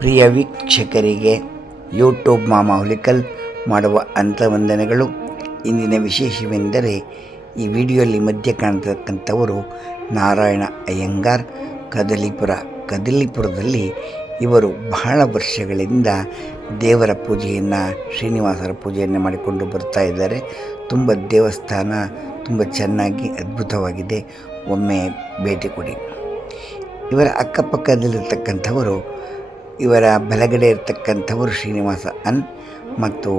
ಪ್ರಿಯ ವೀಕ್ಷಕರಿಗೆ ಯೂಟ್ಯೂಬ್ ಮಾಮ ಹುಲಿಕಲ್ ಮಾಡುವ ವಂದನೆಗಳು. ಇಂದಿನ ವಿಶೇಷವೆಂದರೆ ಈ ವಿಡಿಯೋಲಿ ಮಧ್ಯೆ ಕಾಣತಕ್ಕಂಥವರು ನಾರಾಯಣ ಅಯ್ಯಂಗಾರ್ ಕದಲಿಪುರದಲ್ಲಿ ಇವರು ಬಹಳ ವರ್ಷಗಳಿಂದ ದೇವರ ಪೂಜೆಯನ್ನು, ಶ್ರೀನಿವಾಸರ ಪೂಜೆಯನ್ನು ಮಾಡಿಕೊಂಡು ಬರ್ತಾ ಇದ್ದಾರೆ. ತುಂಬ ದೇವಸ್ಥಾನ ತುಂಬ ಚೆನ್ನಾಗಿ ಅದ್ಭುತವಾಗಿದೆ. ಒಮ್ಮೆ ಭೇಟಿ ಕೊಡಿ. ಇವರ ಅಕ್ಕಪಕ್ಕದಲ್ಲಿರ್ತಕ್ಕಂಥವರು, ಇವರ ಬಲಗಡೆ ಇರ್ತಕ್ಕಂಥವರು ಶ್ರೀನಿವಾಸ ಅನ್ ಮತ್ತು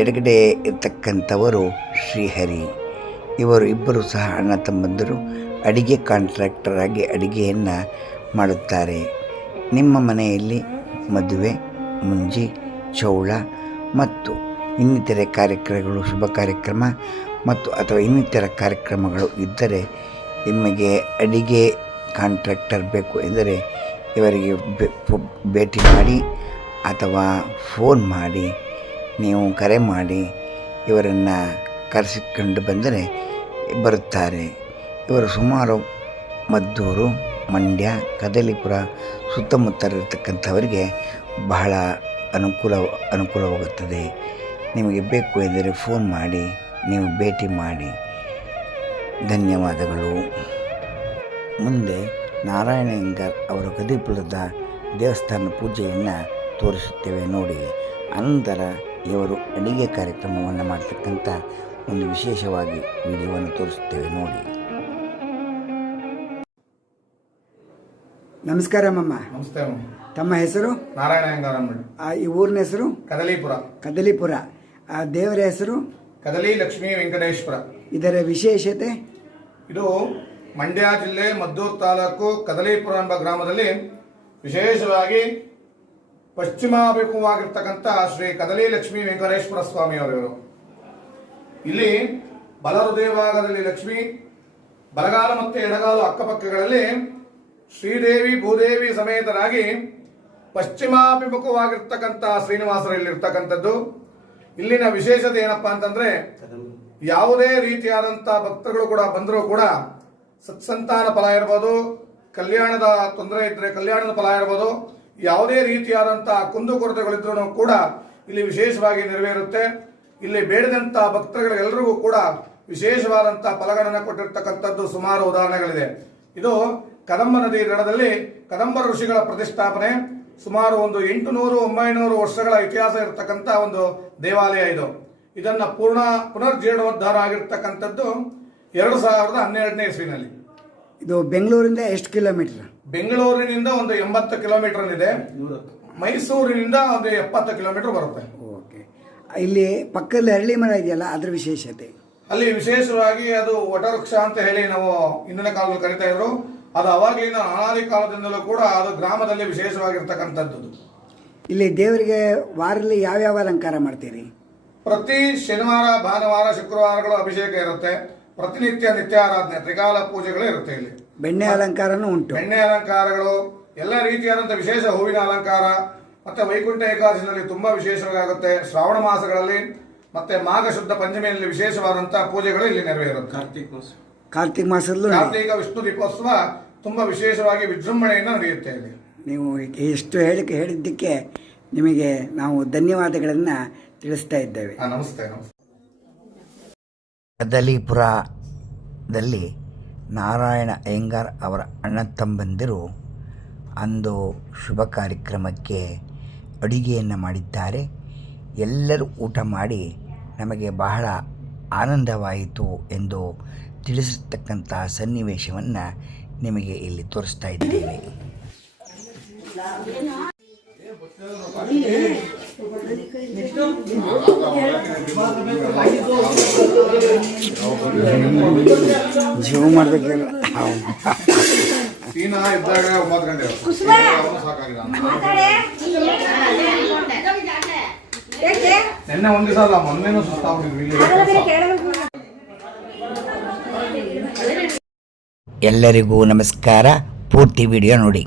ಎಡಗಡೆ ಇರ್ತಕ್ಕಂಥವರು ಶ್ರೀಹರಿ. ಇವರು ಇಬ್ಬರು ಸಹ ಅಣ್ಣ ತಮ್ಮಂದಿರು. ಅಡಿಗೆ ಕಾಂಟ್ರಾಕ್ಟರ್ ಆಗಿ ಅಡಿಗೆಯನ್ನು ಮಾಡುತ್ತಾರೆ. ನಿಮ್ಮ ಮನೆಯಲ್ಲಿ ಮದುವೆ, ಮುಂಜಿ, ಚೌಳ ಮತ್ತು ಇನ್ನಿತರೆ ಕಾರ್ಯಕ್ರಮಗಳು, ಶುಭ ಕಾರ್ಯಕ್ರಮ ಮತ್ತು ಅಥವಾ ಇನ್ನಿತರ ಕಾರ್ಯಕ್ರಮಗಳು ಇದ್ದರೆ, ನಿಮಗೆ ಅಡಿಗೆ ಕಾಂಟ್ರಾಕ್ಟರ್ ಬೇಕು ಎಂದರೆ ಇವರಿಗೆ ಭೇಟಿ ಮಾಡಿ ಅಥವಾ ಫೋನ್ ಮಾಡಿ, ನೀವು ಕರೆ ಮಾಡಿ ಇವರನ್ನು ಕರೆಸಿಕೊಂಡು ಬಂದರೆ ಬರುತ್ತಾರೆ. ಇವರು ಸುಮಾರು ಮದ್ದೂರು, ಮಂಡ್ಯ, ಕದಲಿಪುರ ಸುತ್ತಮುತ್ತಲಿರ್ತಕ್ಕಂಥವರಿಗೆ ಬಹಳ ಅನುಕೂಲವಾಗುತ್ತದೆ. ನಿಮಗೆ ಬೇಕು ಎಂದರೆ ಫೋನ್ ಮಾಡಿ, ನೀವು ಭೇಟಿ ಮಾಡಿ. ಧನ್ಯವಾದಗಳು. ಮುಂದೆ ನಾರಾಯಣ ಅಯ್ಯಂಗಾರ್ ಅವರ ಕದಲಿಪುರದ ದೇವಸ್ಥಾನ ಪೂಜೆಯನ್ನು ತೋರಿಸುತ್ತೇವೆ ನೋಡಿ. ಅನಂತರ ಇವರು ಅಡಿಗೆ ಕಾರ್ಯಕ್ರಮವನ್ನು ಮಾಡ್ತಕ್ಕಂಥ ಒಂದು ವಿಶೇಷವಾಗಿ ವಿಡಿಯೋವನ್ನು ತೋರಿಸುತ್ತೇವೆ ನೋಡಿ. ನಮಸ್ಕಾರ ಮಮ್ಮ. ನಮಸ್ತೆ. ತಮ್ಮ ಹೆಸರು? ನಾರಾಯಣ ಅಯ್ಯಂಗಾರ್ ಅಂದ್ಬಿಟ್ಟು. ಈ ಊರಿನ ಹೆಸರು? ಕದಲಿಪುರ. ದೇವರ ಹೆಸರು? ಕದಲಿ ಲಕ್ಷ್ಮೀ ವೆಂಕಟೇಶ್ವರ. ಇದರ ವಿಶೇಷತೆ? ಇದು ಮಂಡ್ಯ ಜಿಲ್ಲೆ ಮದ್ದೂರು ತಾಲೂಕು ಕದಲಿಪುರ ಎಂಬ ಗ್ರಾಮದಲ್ಲಿ ವಿಶೇಷವಾಗಿ ಪಶ್ಚಿಮಾಭಿಮುಖವಾಗಿರ್ತಕ್ಕಂಥ ಶ್ರೀ ಕದಲಿ ಲಕ್ಷ್ಮೀ ವೆಂಕಟೇಶ್ವರ ಸ್ವಾಮಿಯವರು. ಇಲ್ಲಿ ಬಲ ಹೃದಯ ಭಾಗದಲ್ಲಿ ಲಕ್ಷ್ಮಿ, ಬಲಗಾಲ ಮತ್ತು ಎಡಗಾಲು ಅಕ್ಕಪಕ್ಕಗಳಲ್ಲಿ ಶ್ರೀದೇವಿ ಭೂದೇವಿ ಸಮೇತರಾಗಿ ಪಶ್ಚಿಮಾಭಿಮುಖವಾಗಿರ್ತಕ್ಕಂಥ ಶ್ರೀನಿವಾಸರಲ್ಲಿರ್ತಕ್ಕಂಥದ್ದು. ಇಲ್ಲಿನ ವಿಶೇಷತೆ ಏನಪ್ಪಾ ಅಂತಂದ್ರೆ, ಯಾವುದೇ ರೀತಿಯಾದಂಥ ಭಕ್ತರುಗಳು ಕೂಡ ಬಂದರೂ ಕೂಡ ಸತ್ಸಂತಾನ ಫಲ ಇರ್ಬೋದು, ಕಲ್ಯಾಣದ ತೊಂದರೆ ಇದ್ರೆ ಕಲ್ಯಾಣದ ಫಲ ಇರ್ಬೋದು, ಯಾವುದೇ ರೀತಿಯಾದಂಥ ಕುಂದುಕೊರತೆಗಳಿದ್ರೂ ಕೂಡ ಇಲ್ಲಿ ವಿಶೇಷವಾಗಿ ನೆರವೇರುತ್ತೆ. ಇಲ್ಲಿ ಬೇಡದಂಥ ಭಕ್ತರುಗಳಿಗೆಲ್ಲರಿಗೂ ಕೂಡ ವಿಶೇಷವಾದಂಥ ಫಲಗಳನ್ನು ಕೊಟ್ಟಿರ್ತಕ್ಕಂಥದ್ದು ಸುಮಾರು ಉದಾಹರಣೆಗಳಿದೆ. ಇದು ಕದಂಬ ನದಿ ದಡದಲ್ಲಿ ಕದಂಬ ಋಷಿಗಳ ಪ್ರತಿಷ್ಠಾಪನೆ. ಸುಮಾರು ಒಂದು 800-900 ವರ್ಷಗಳ ಇತಿಹಾಸ ಇರತಕ್ಕಂಥ ಒಂದು ದೇವಾಲಯ ಇದು. ಇದನ್ನ ಪುನರ್ಜೀರ್ಣೋದ್ಧಾರ ಆಗಿರ್ತಕ್ಕಂಥದ್ದು 2012ನೇ ಇಸ್ವಿನಲ್ಲಿ. ಇದು ಬೆಂಗಳೂರಿಂದ ಎಷ್ಟು ಕಿಲೋಮೀಟರ್? ಬೆಂಗಳೂರಿನಿಂದ ಒಂದು 80 ಕಿಲೋಮೀಟರ್ ಇದೆ. ಮೈಸೂರಿನಿಂದ ಒಂದು 70 ಕಿಲೋಮೀಟರ್ ಬರುತ್ತೆ. ಓಕೆ. ಇಲ್ಲಿ ಪಕ್ಕದಲ್ಲಿ ಅರಳಿ ಮರ ಇದೆಯಲ್ಲ, ಅದ್ರ ವಿಶೇಷತೆ? ಅಲ್ಲಿ ವಿಶೇಷವಾಗಿ ಅದು ವಟವೃಕ್ಷ ಅಂತ ಹೇಳಿ ನಾವು ಹಿಂದಿನ ಕಾಲದಲ್ಲಿ ಕರಿತಾ ಇದ್ರು. ಅದು ಅವಾಗಲಿನ ಅನಾದಿ ಕಾಲದಿಂದಲೂ ಕೂಡ ಅದು ಗ್ರಾಮದಲ್ಲಿ ವಿಶೇಷವಾಗಿರ್ತಕ್ಕಂಥದ್ದು. ಇಲ್ಲಿ ದೇವರಿಗೆ ವಾರಲ್ಲಿ ಯಾವ್ಯಾವ ಅಲಂಕಾರ ಮಾಡ್ತೀರಿ? ಪ್ರತಿ ಶನಿವಾರ, ಭಾನುವಾರ, ಶುಕ್ರವಾರಗಳು ಅಭಿಷೇಕ ಇರುತ್ತೆ. ಪ್ರತಿನಿತ್ಯ ನಿತ್ಯಾರಾಧನೆ, ತ್ರಿಕಾಲ ಪೂಜೆಗಳು ಇರುತ್ತೆ. ಇಲ್ಲಿ ಬೆಣ್ಣೆ ಅಲಂಕಾರನೂ ಉಂಟು. ಬೆಣ್ಣೆ ಅಲಂಕಾರಗಳು, ಎಲ್ಲ ರೀತಿಯಾದಂತಹ ವಿಶೇಷ ಹೂವಿನ ಅಲಂಕಾರ, ಮತ್ತೆ ವೈಕುಂಠ ಏಕಾದಶಿನಲ್ಲಿ ತುಂಬಾ ವಿಶೇಷವಾಗುತ್ತೆ. ಶ್ರಾವಣ ಮಾಸಗಳಲ್ಲಿ ಮತ್ತೆ ಮಾಘ ಶುದ್ಧ ಪಂಚಮಿಯಲ್ಲಿ ವಿಶೇಷವಾದಂತಹ ಪೂಜೆಗಳು ಇಲ್ಲಿ ನೆರವೇರುತ್ತೆ. ಕಾರ್ತಿಕ ಮಾಸದಲ್ಲೂ ಕಾರ್ತಿಕ ವಿಷ್ಣು ದೀಪೋತ್ಸವ ತುಂಬಾ ವಿಶೇಷವಾಗಿ ವಿಜೃಂಭಣೆಯಿಂದ ನಡೆಯುತ್ತೆ ಇಲ್ಲಿ. ನೀವು ಎಷ್ಟು ಹೇಳಿದ್ದಕ್ಕೆ ನಿಮಗೆ ನಾವು ಧನ್ಯವಾದಗಳನ್ನು ತಿಳಿಸ್ತಾ ಇದ್ದೇವೆ. ನಮಸ್ತೆ. ಕದಲಿಪುರದಲ್ಲಿ ನಾರಾಯಣ ಅಯ್ಯಂಗಾರ್ ಅವರ ಅಣ್ಣ ತಮ್ಮಂದಿರು ಅಂದು ಶುಭ ಕಾರ್ಯಕ್ರಮಕ್ಕೆ ಅಡಿಗೆಯನ್ನು ಮಾಡಿದ್ದಾರೆ. ಎಲ್ಲರೂ ಊಟ ಮಾಡಿ ನಮಗೆ ಬಹಳ ಆನಂದವಾಯಿತು ಎಂದು ತಿಳಿಸತಕ್ಕಂಥ ಸನ್ನಿವೇಶವನ್ನು ನಿಮಗೆ ಇಲ್ಲಿ ತೋರಿಸ್ತಾ ಇದ್ದೇವೆ. ಜೀವ ಮಾಡಬೇಕಿಲ್ಲ. ಎಲ್ಲರಿಗೂ ನಮಸ್ಕಾರ. ಪೂರ್ತಿ ವಿಡಿಯೋ ನೋಡಿ.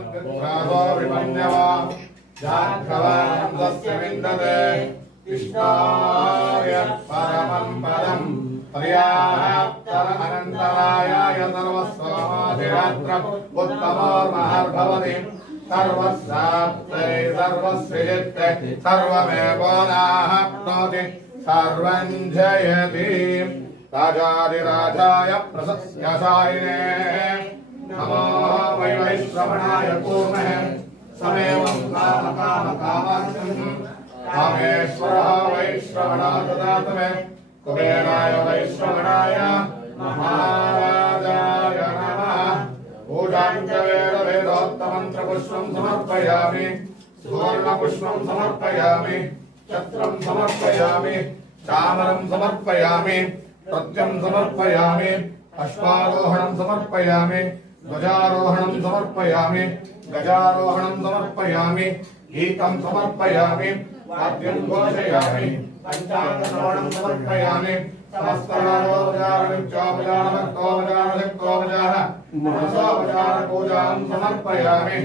विश्रासो विपन्यवा जाग्रवानन्दस्य विन्दते कृष्णाय परमं पदं पर्याप्तरमनन्तराय सर्वस्वमाधिरात्रम् उत्तमोर्महर्भवति सर्वस्याप्तै सर्वस्यजित्ते सर्वमेवानाप्नोति सर्वं जयति राजाधिराजाय प्रशस्यशायिने नमो वै वैश्रवणाय कूर्महे समेवं कामकामकामाक्षम् कामेश्वरः वैश्रवणः ददातु मे कुबेराय वैश्रवणाय महाराजाय नमः पूजां च वेदोक्तमन्त्रपुष्पं समर्पयामि सुवर्णपुष्पं समर्पयामि छत्रं समर्पयामि चामरं समर्पयामि प्रत्यं समर्पयामि अश्वारोहणं समर्पयामि ध्वजारोहणं समर्पयामि गजारोहणं समर्पयामि गीतं समर्पयामि वाद्यं घोषयामि पञ्चाङ्गश्रवणं समर्पयामि समस्तोपचारपूजां समर्पयामि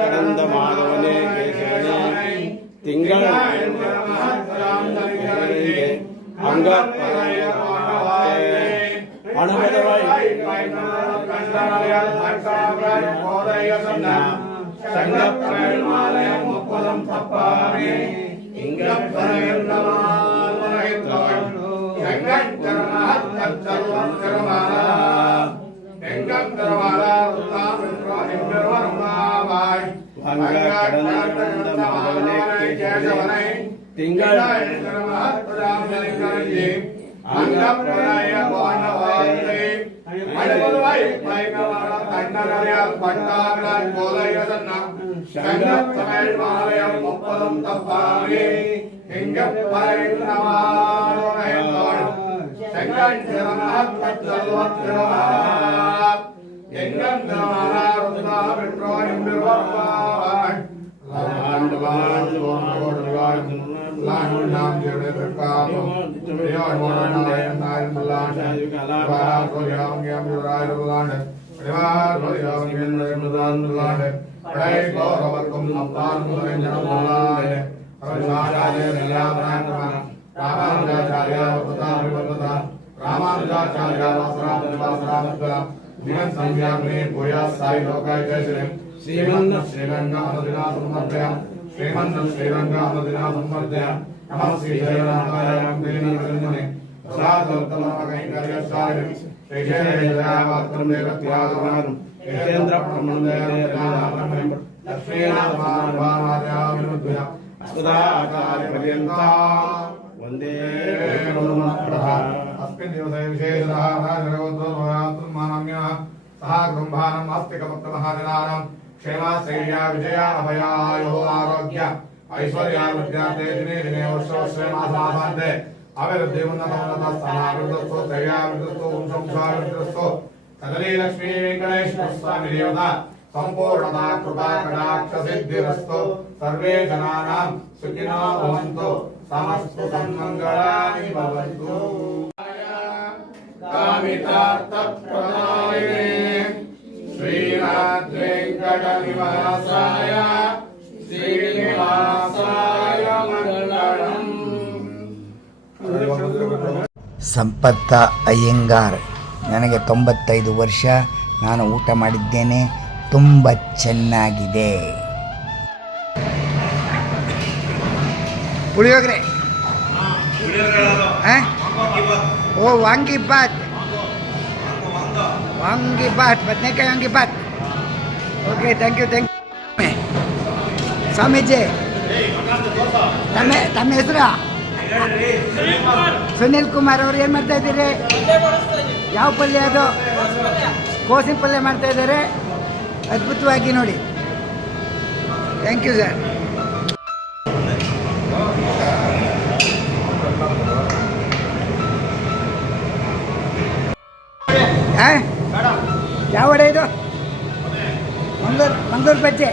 கடந்த மாதவனே திங்கள் அங்க அனுமதவாய் முப்பதம் தப்பாமே திங்கள் முப்பதும் தப்பாமே वंदे अस्मिन् दिवसे विशेषतः राजरवोत्तमानाम्यः सह गृम्भानम् आस्तिकभक्तमहाजनानां क्षेमाश्रैर्या विजया अभयायुः आरोग्य ऐश्वर्यावृद्ध्यान्ते दिने दिने वर्षवर्षे मासान्ते अभिवृद्धिमुन्नतोन्नतस्थानाभिवृद्धस्तु त्रयाभिवृद्धस्तु वंशंशाभिवृद्धस्तु कदली लक्ष्मी वेङ्कटेश्वर स्वामी देवता संपूर्णता कृपा कटाक्ष सिद्धिरस्तु सर्वे जनानां सुखिनो भवन्तु समस्तु सन्मङ्गलानि भवन्तु कामितार्थप्रदायिने श्रीनाथवेङ्कटनिवासाय श्रीनिवासाय मङ्गलम् ಸಂಪತ್ತ ಅಯ್ಯಂಗಾರ್. ನನಗೆ 95 ವರ್ಷ. ನಾನು ಊಟ ಮಾಡಿದ್ದೇನೆ, ತುಂಬ ಚೆನ್ನಾಗಿದೆ. ಪುಳಿಯೋಗರೆ. ಓ ವಾಂಗಿಬಾತ್, ಬದನೆಕಾಯಿ vangibath. Okay, thank you. Swamiji, ತಮ್ಮ ಹೆಸರು? ಸುನಿಲ್ ಕುಮಾರ್ ಅವರು ಏನು ಮಾಡ್ತಾ ಇದ್ದೀರಿ? ಯಾವ ಪಲ್ಯ ಅದು? ಕೋಸಿನ ಪಲ್ಯ ಮಾಡ್ತಾ ಇದ್ದಾರೆ, ಅದ್ಭುತವಾಗಿ ನೋಡಿ. Thank you sir. ಯಾವ ವಡೆ ಇದು? ಮಂಗಳೂರು ಬಜ್ಜೆ.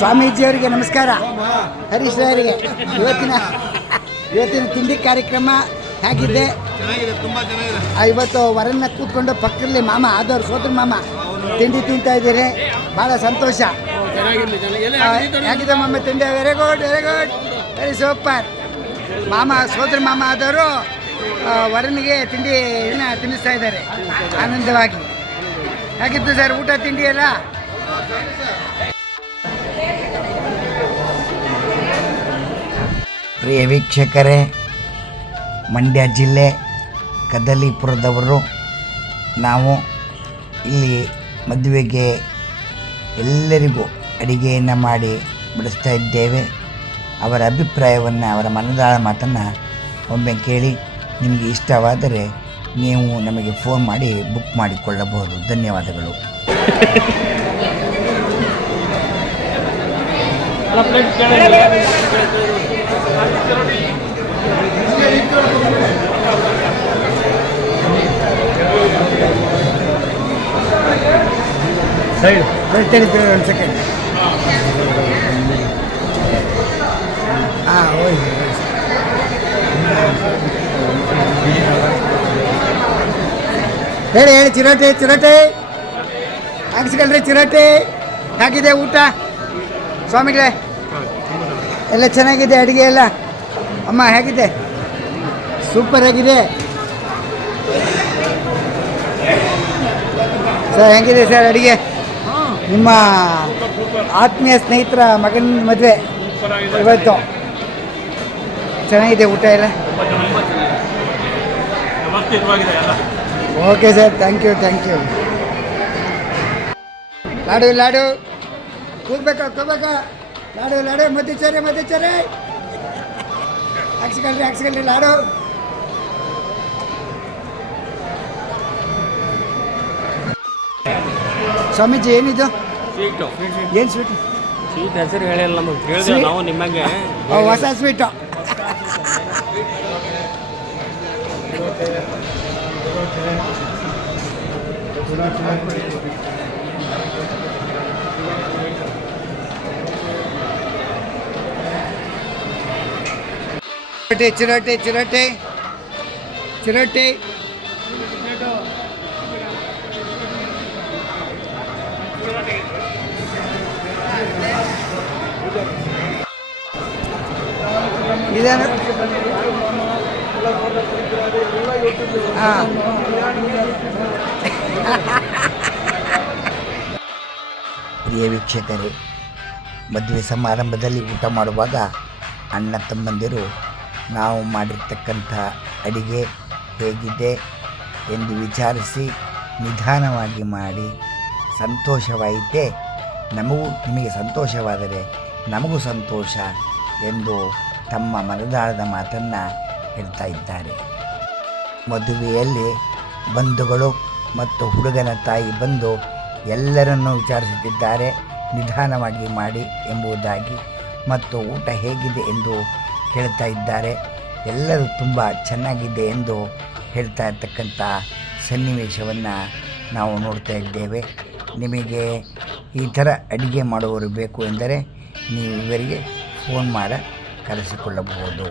ಸ್ವಾಮೀಜಿಯವರಿಗೆ ನಮಸ್ಕಾರ. ಹರೀಶ್ ಅವರಿಗೆ ಇವತ್ತಿನ ತಿಂಡಿ ಕಾರ್ಯಕ್ರಮ ಹೇಗಿದೆ? ಇವತ್ತು ವರನ್ನ ಕೂತ್ಕೊಂಡು ಪಕ್ಕದಲ್ಲಿ ಮಾಮ ಆದವ್ರು, ಸೋದರ ಮಾಮ ತಿಂಡಿ ತಿಂತಾ ಇದ್ದೀರಿ, ಭಾಳ ಸಂತೋಷ. ಹೇಗಿದೆ ಮಾಮ ತಿಂಡಿ? Very good, very super. ಸೋದರ ಮಾಮ ಆದವರು ವರನಿಗೆ ತಿನ್ನಿಸ್ತಾ ಇದ್ದಾರೆ ಆನಂದವಾಗಿ. ಹೇಗಿತ್ತು ಸರ್ ಊಟ ತಿಂಡಿ ಎಲ್ಲ? ಪ್ರಿಯ ವೀಕ್ಷಕರೇ, ಮಂಡ್ಯ ಜಿಲ್ಲೆ ಕದಲಿಪುರದವರು. ನಾವು ಇಲ್ಲಿ ಮದುವೆಗೆ ಎಲ್ಲರಿಗೂ ಅಡಿಗೆಯನ್ನು ಮಾಡಿ ಬಡಿಸ್ತಾ ಇದ್ದೇವೆ. ಅವರ ಅಭಿಪ್ರಾಯವನ್ನು, ಅವರ ಮನದಾಳ ಮಾತನ್ನು ಒಮ್ಮೆ ಕೇಳಿ ನಿಮಗೆ ಇಷ್ಟವಾದರೆ ನೀವು ನಮಗೆ ಫೋನ್ ಮಾಡಿ ಬುಕ್ ಮಾಡಿಕೊಳ್ಳಬಹುದು. ಧನ್ಯವಾದಗಳು. ಒಂದು ಸೆಕೆಂಡ್. ಹೇಳಿ ಚಿರೋಟೆ ಹಾಕಿಸ್ಕೊಳ್ರಿ. ಚಿರೋಟೆ ಹೇಗಿದೆ ಊಟ ಸ್ವಾಮಿಗಳೇ? ಎಲ್ಲ ಚೆನ್ನಾಗಿದೆ ಅಡುಗೆ ಎಲ್ಲ? ಅಮ್ಮ ಹೇಗಿದೆ? ಸೂಪರ್ ಆಗಿದೆ ಸರ್. ಹೇಗಿದೆ ಸರ್ ಅಡುಗೆ? ನಿಮ್ಮ ಆತ್ಮೀಯ ಸ್ನೇಹಿತರ ಮಗನ ಮದುವೆ ಇವತ್ತು. ಚೆನ್ನಾಗಿದೆ ಊಟ ಎಲ್ಲ? Okay sir, thank you. Laddu ಕೂಗ್ಬೇಕಾ? ಲಾಡು ಮಧ್ಯುಚರೆ ಹಾಕ್ಸ್ಕೊಳ್ರಿ ಲಾಡು. ಸ್ವಾಮೀಜಿ ಏನಿದು? ಏನು ಸ್ವೀಟು? ಸ್ವೀಟ್ ಹೆಸರು ಹೇಳಿಲ್ಲ ನಮಗೆ, ಕೇಳಿದೆ ನಾವು ನಿಮಗೆ. ಹೊಸ ಸ್ವೀಟು. ಚಿರೋಟೆ ಇದೇನು? ಪ್ರಿಯ ವೀಕ್ಷಕರೇ, ಮದುವೆ ಸಮಾರಂಭದಲ್ಲಿ ಊಟ ಮಾಡುವಾಗ ಅಣ್ಣ ತಮ್ಮಂದಿರು ನಾವು ಮಾಡಿರ್ತಕ್ಕಂಥ ಅಡಿಗೆ ಹೇಗಿದೆ ಎಂದು ವಿಚಾರಿಸಿ ನಿಧಾನವಾಗಿ ಮಾಡಿ, ಸಂತೋಷವಾಯಿತೆ ನಿಮಗೆ ಸಂತೋಷವಾದರೆ ನಮಗೂ ಸಂತೋಷ ಎಂದು ತಮ್ಮ ಮನದಾಳದ ಮಾತನ್ನು ಹೇಳ್ತಾ ಇದ್ದಾರೆ. ಮದುವೆಯಲ್ಲಿ ಬಂಧುಗಳು ಮತ್ತು ಹುಡುಗನ ತಾಯಿ ಬಂದು ಎಲ್ಲರನ್ನೂ ವಿಚಾರಿಸುತ್ತಿದ್ದಾರೆ, ನಿಧಾನವಾಗಿ ಮಾಡಿ ಎಂಬುದಾಗಿ, ಮತ್ತು ಊಟ ಹೇಗಿದೆ ಎಂದು ಕೇಳ್ತಾ ಇದ್ದಾರೆ. ಎಲ್ಲರೂ ತುಂಬ ಚೆನ್ನಾಗಿದೆ ಎಂದು ಹೇಳ್ತಾ ಇರ್ತಕ್ಕಂಥ ಸನ್ನಿವೇಶವನ್ನು ನಾವು ನೋಡ್ತಾ ಇದ್ದೇವೆ. ನಿಮಗೆ ಈ ಥರ ಅಡುಗೆ ಮಾಡುವವರು ಬೇಕು ಎಂದರೆ ನೀವು ಇವರಿಗೆ ಫೋನ್ ಮಾಡಿ ಕರೆಸಿಕೊಳ್ಳಬಹುದು.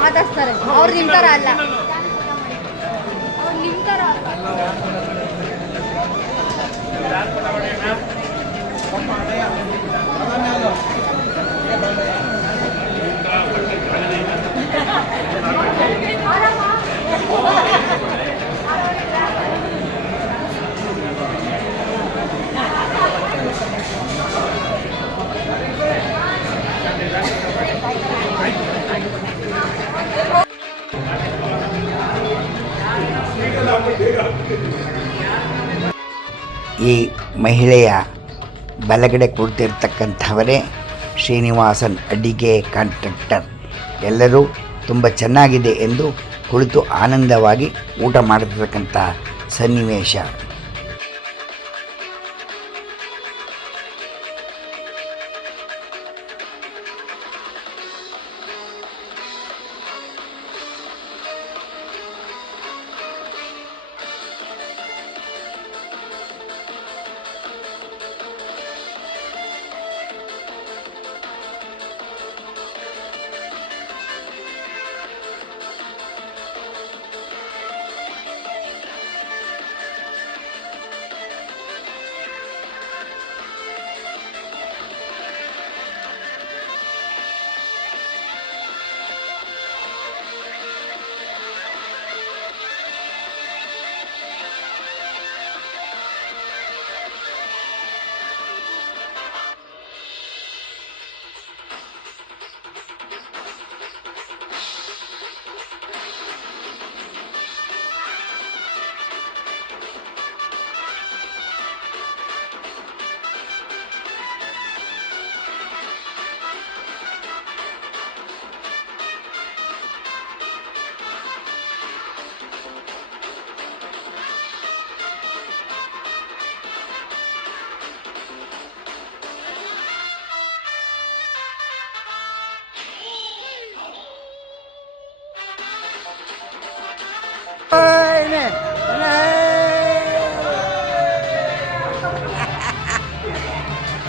ಮಾತಾಡ್ತಾರೆ ಅವ್ರು ನಿಮ್ಮ ಥರ ಅಲ್ಲ, ಅವ್ರು ನಿಮ್ಮ ಥರ ಅಲ್ಲ. ಈ ಮಹಿಳೆಯ ಬಲಗಡೆ ಕುಳಿತಿರ್ತಕ್ಕಂಥವರೇ ಶ್ರೀನಿವಾಸನ್ ಅಡಿಗೆ ಕಾಂಟ್ರಾಕ್ಟರ್. ಎಲ್ಲರೂ ತುಂಬ ಚೆನ್ನಾಗಿದೆ ಎಂದು ಕುಳಿತು ಆನಂದವಾಗಿ ಊಟ ಮಾಡತಕ್ಕಂಥ ಸನ್ನಿವೇಶ.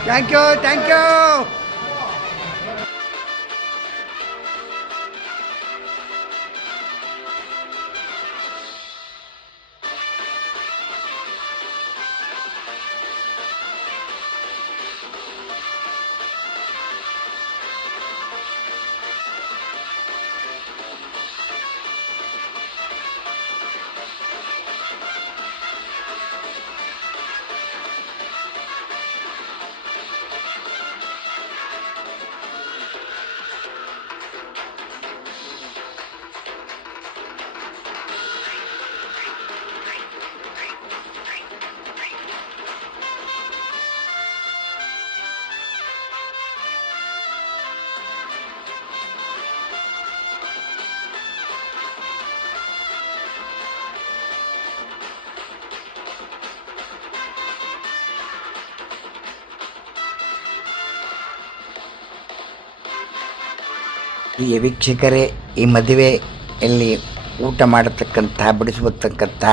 Thank you, thank you. ಪ್ರಿಯ ವೀಕ್ಷಕರೇ, ಈ ಮದುವೆಯಲ್ಲಿ ಊಟ ಮಾಡತಕ್ಕಂಥ ಬಡಿಸುವತಕ್ಕಂಥ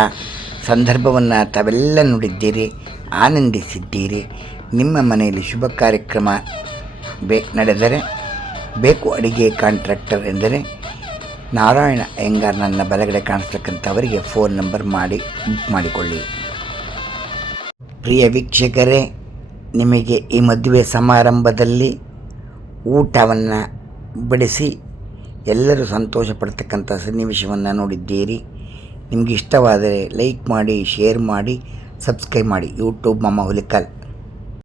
ಸಂದರ್ಭವನ್ನು ತಾವೆಲ್ಲ ನೋಡಿದ್ದೀರಿ, ಆನಂದಿಸಿದ್ದೀರಿ. ನಿಮ್ಮ ಮನೆಯಲ್ಲಿ ಶುಭ ಕಾರ್ಯಕ್ರಮ ನಡೆದರೆ ಬೇಕು ಅಡಿಗೆ ಕಾಂಟ್ರಾಕ್ಟರ್ ಎಂದರೆ ನಾರಾಯಣ ಅಯ್ಯಂಗಾರ್ ನನ್ನ ಬಲಗಡೆ ಕಾಣಿಸ್ತಕ್ಕಂಥವರಿಗೆ ಫೋನ್ ನಂಬರ್ ಮಾಡಿ ಬುಕ್ ಮಾಡಿಕೊಳ್ಳಿ. ಪ್ರಿಯ ವೀಕ್ಷಕರೇ, ನಿಮಗೆ ಈ ಮದುವೆ ಸಮಾರಂಭದಲ್ಲಿ ಊಟವನ್ನು ಬಡಿಸಿ ಎಲ್ಲರೂ ಸಂತೋಷ ಪಡ್ತಕ್ಕಂಥ ಸನ್ನಿವೇಶವನ್ನು ನೋಡಿದ್ದೀರಿ. ನಿಮಗೆ ಇಷ್ಟವಾದರೆ ಲೈಕ್ ಮಾಡಿ, ಶೇರ್ ಮಾಡಿ, ಸಬ್ಸ್ಕ್ರೈಬ್ ಮಾಡಿ. ಯೂಟ್ಯೂಬ್ ಮಮ್ಮ ಹುಲಿಕಲ್.